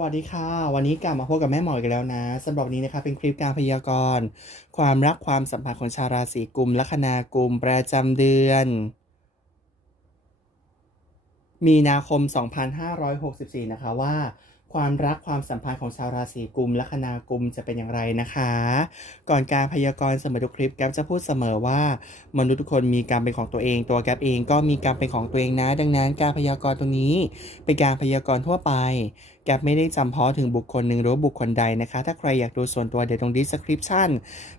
วัสดีค่ะ วันนี้กลับมาพบกับแม่หมออีกแล้วนะสำหรับนี้นะคะเป็นคลิปการพยากรณ์ความรักความสัมพันธ์ของชาวราศีกุมลัคนากุมประจำเดือน มีนาคม 2564 นะคะว่า ความรักความสัมพันธ์ของชาวราศีกุมลัคนากุมจะเป็นอย่างไรนะคะ ก่อนการพยากรณ์เสมอทุกคลิปแกจะพูดเสมอว่า มนุษย์ทุกคนมีการเป็นของตัวเอง ตัวแกเองก็มีการเป็นของตัวเองนะ ดังนั้น การพยากรณ์ตรงนี้ เป็นการพยากรณ์ทั่วไปแกไม่ได้จำเพาะถึงบุคคลหนึ่งหรือบุคคลใดนะคะ ถ้าใครอยากดูส่วนตัวเดี๋ยวตรง description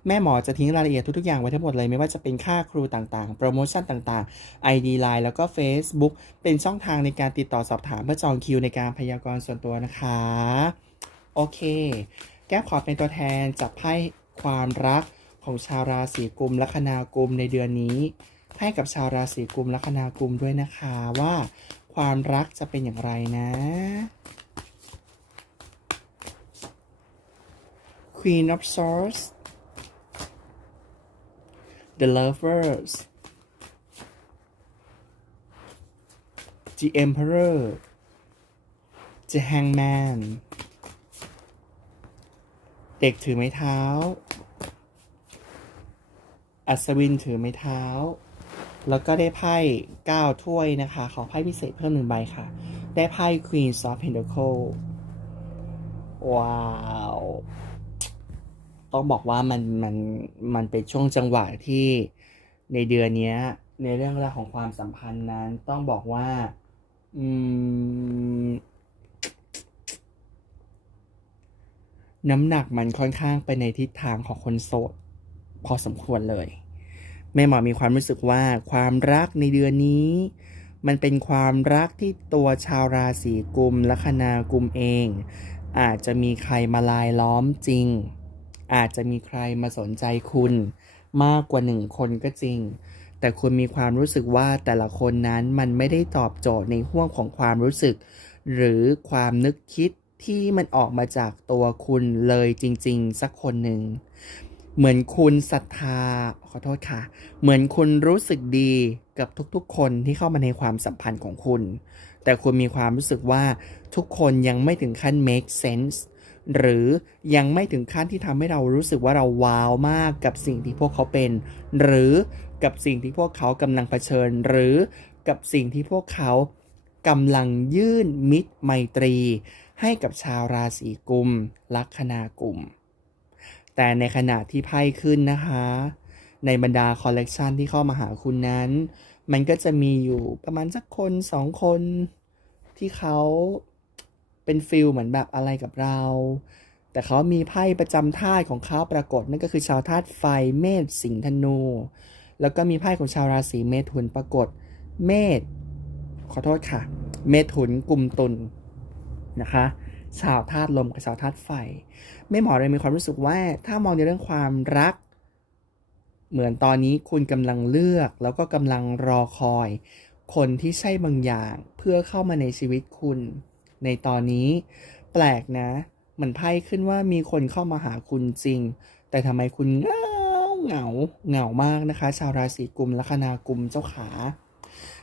แม่หมอจะทิ้งรายละเอียดทุกๆอย่างไว้ทั้งหมดเลยไม่ว่าจะเป็นค่าครูต่างๆ โปรโมชั่นต่างๆ ID Line แล้วก็ Facebook เป็นช่องทางในการติดต่อสอบถามเพื่อจองคิวในการพยากรณ์ส่วนตัวนะคะโอเค แก้ขอเป็นตัวแทนจับไพ่ความรักของชาวราศีกุมลัคนากุมในเดือนนี้ให้กับชาวราศีกุมลัคนากุมด้วยนะคะว่าความรักจะเป็นอย่างไรนะ Queen of Swords The Lovers The Emperor The Hangman เด็กถือไม้เท้า อัศวินถือไม้เท้า แล้วก็ได้ไพ่9ถ้วยนะคะ ขอไพ่พิเศษเพิ่มหนึ่งใบค่ะ ได้ไพ่ Queen of Pentacle ว้าว ต้องบอกว่ามันมันมันเป็นช่วงจังหวะที่ในเดือนนี้ในเรื่องราวของความสัมพันธ์นั้นต้องบอกว่า อืม น้ำหนักมันค่อนข้างไปในทิศทางของคนโสด พอสมควรเลย แม่หมอมีความรู้สึกว่าความรักในเดือนนี้ มันเป็นความรักที่ตัวชาวราศีกุมลัคนากุมเอง อาจจะมีใครมาลายล้อมจริง อาจจะมีใครมาสนใจคุณ มากกว่าหนึ่งคนก็จริง แต่คุณมีความรู้สึกว่าแต่ละคนนั้นมันไม่ได้ตอบโจทย์ในห่วงของความรู้สึก หรือความนึกคิด ที่มันออกมาจากตัวคุณเลยจริง ๆ สักคนหนึ่ง เหมือนคุณศรัทธาขอโทษค่ะ เหมือนคุณรู้สึกดีกับทุกๆ คนที่เข้ามาในความสัมพันธ์ของคุณ แต่คุณมีความรู้สึกว่าทุกคนยังไม่ถึงขั้น make sense หรือยังไม่ถึงขั้นที่ทำให้เรารู้สึกว่าเราว้าวมากกับสิ่งที่พวกเขาเป็น หรือกับสิ่งที่พวกเขากำลังเผชิญ หรือกับสิ่งที่พวกเขากำลังยื่นมิตรไมตรี ให้กับชาวราศีกุมลัคนากุม แต่ในขณะที่ไพ่ขึ้นนะคะ ในบรรดาคอลเลกชันที่เข้ามาหาคุณนั้น มันก็จะมีอยู่ประมาณสักคนสองคนที่เขาเป็นฟิลเหมือนแบบอะไรกับเรา แต่เขามีไพ่ประจำธาตุของเขาปรากฏนั่นก็คือชาวธาตุไฟเมษสิงห์ธนู แล้วก็มีไพ่ของชาวราศีเมถุนปรากฏ เมษขอโทษค่ะ เมถุนกลุ่มตุล นะคะ ชาวธาตุลมกับชาวธาตุไฟ ไม่หมอเลยมีความรู้สึกว่า ถ้ามองในเรื่องความรัก เหมือนตอนนี้คุณกำลังเลือกแล้วก็กำลังรอคอย คนที่ใช่บางอย่างเพื่อเข้ามาในชีวิตคุณ ในตอนนี้ แปลกนะเหมือนไพ่ขึ้นว่ามีคนเข้ามาหาคุณจริง แต่ทำไมคุณเหงาเหงาเหงามากนะคะ ชาวราศีกุมลัคนากุมเจ้าขา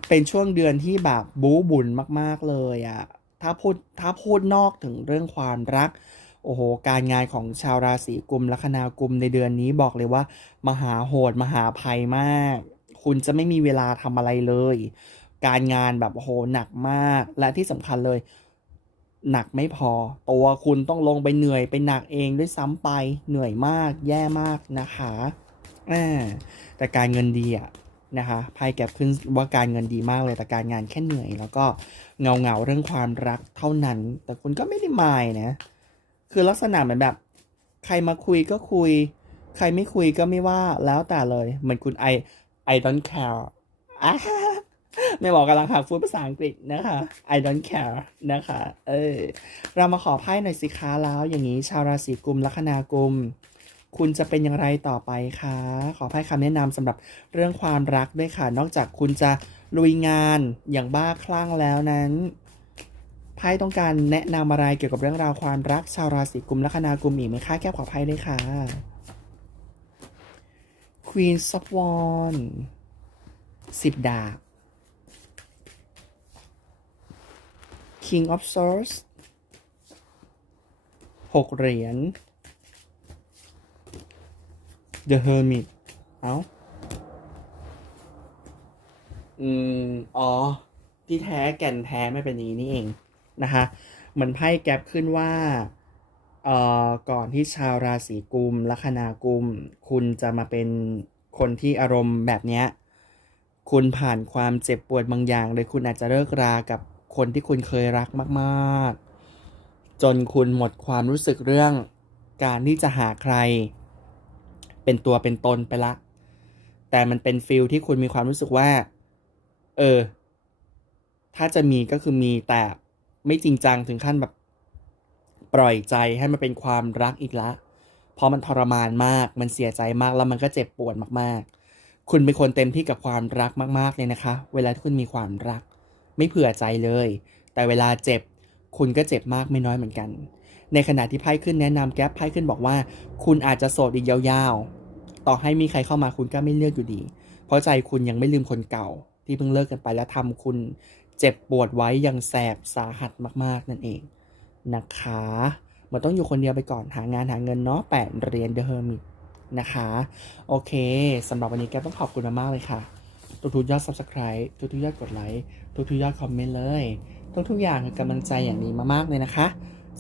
เป็นช่วงเดือนที่แบบบู๊บุญมาก ๆ เลยอะ ถ้าพูดถ้าพูดนอกถึงเรื่องความรัก โอ้โห การงานของชาวราศีกุมลัคนากุมในเดือนนี้บอกเลยว่า มหาโหดมหาภัยมาก คุณจะไม่มีเวลาทำอะไรเลย การงานแบบโหหนักมาก และที่สำคัญเลย หนักไม่พอ ตัวคุณต้องลงไปเหนื่อยไปหนักเองด้วยซ้ำไปเหนื่อยมาก แย่มากนะคะแต่การเงินดีอะ นะคะไพ่แก็บขึ้นว่าการเงินดีมากเลยแต่การงานแค่เหนื่อย แล้วก็เงาเงาเรื่องความรักเท่านั้น แต่คุณก็ไม่ได้มายนะ คือลักษณะเหมือนแบบ ใครมาคุยก็คุย ใครไม่คุยก็ไม่ว่าแล้วแต่เลยเหมือนคุณ I I don't care อะไม่บอกกำลังหักฟูดภาษาอังกฤษนะคะ I don't care นะคะ เออ เรามาขอไพ่หน่อยสิคะแล้วอย่างนี้ชาวราศีกุมลัคนากุม คุณจะเป็นอย่างไรต่อไปคะขอไพ่คำแนะนำสำหรับเรื่องความรักด้วยค่ะ นอกจากคุณจะลุยงานอย่างบ้าคลั่งแล้วนั้นไพ่ต้องการแนะนำอะไรเกี่ยวกับเรื่องราวความรักชาวราศีกุมลัคนากุมอีกไหมคะแก้วขอไพ่ด้วยค่ะ Queen of Wands สิบดาบ King of Swords หกเหรียญ The Hermit เอ้า อืม อ๋อ ที่แท้แก่นแท้ไม่เป็นอย่างนี้นี่เองนะคะเหมือนไพ่แก๊ปขึ้นว่า เอ่อ ก่อนที่ชาวราศีกุมลัคนากุม คุณจะมาเป็นคนที่อารมณ์แบบเนี้ย คุณผ่านความเจ็บปวดบางอย่างเลยคุณอาจจะเลิกรากับคนที่คุณเคยรักมาก ๆ จนคุณหมดความรู้สึกเรื่องการที่จะหาใคร เป็นตัวเป็นตนไปละ แต่มันเป็นฟิลที่คุณมีความรู้สึกว่า เออ ถ้าจะมีก็คือมีแต่ไม่จริงจังถึงขั้นแบบ ปล่อยใจให้มันเป็นความรักอีกละ เพราะมันทรมานมาก มันเสียใจมากแล้วมันก็เจ็บปวดมาก ๆ คุณเป็นคนเต็มที่กับความรักมาก ๆ เลยนะคะ เวลาที่คุณมีความรัก ไม่เผื่อใจเลย แต่เวลาเจ็บ คุณก็เจ็บมากไม่น้อยเหมือนกัน ในขณะที่ไพ่ขึ้นแนะนำแก๊ปไพ่ขึ้นบอกว่า คุณอาจจะโสดอีกยาวๆ ต่อให้มีใครเข้ามาคุณก็ไม่เลือกอยู่ดี เพราะใจคุณยังไม่ลืมคนเก่า ที่เพิ่งเลิกกันไปแล้วทำคุณเจ็บปวดไว้อยังแสบสาหัสมากๆนั่นเองนะคะเหมือนต้องอยู่คนเดียวไปก่อนหางานหาเงินเนาะแปดเรียนเดอะเฮอร์มิตนะคะ โอเคสำหรับวันนี้แกต้องขอบคุณมากๆเลยค่ะ ทุกๆยอด subscribe ทุกๆยอดกดไลค์ทุกๆยอดคอมเมนต์เลยทุกๆอย่างคือกำลังใจอย่างนี้มามากเลยนะคะ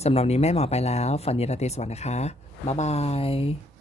สำหรับนนี้แม่หมอไปแล้ว ฝันดีราตรีสวัสดิ์นะคะ บ๊ายบาย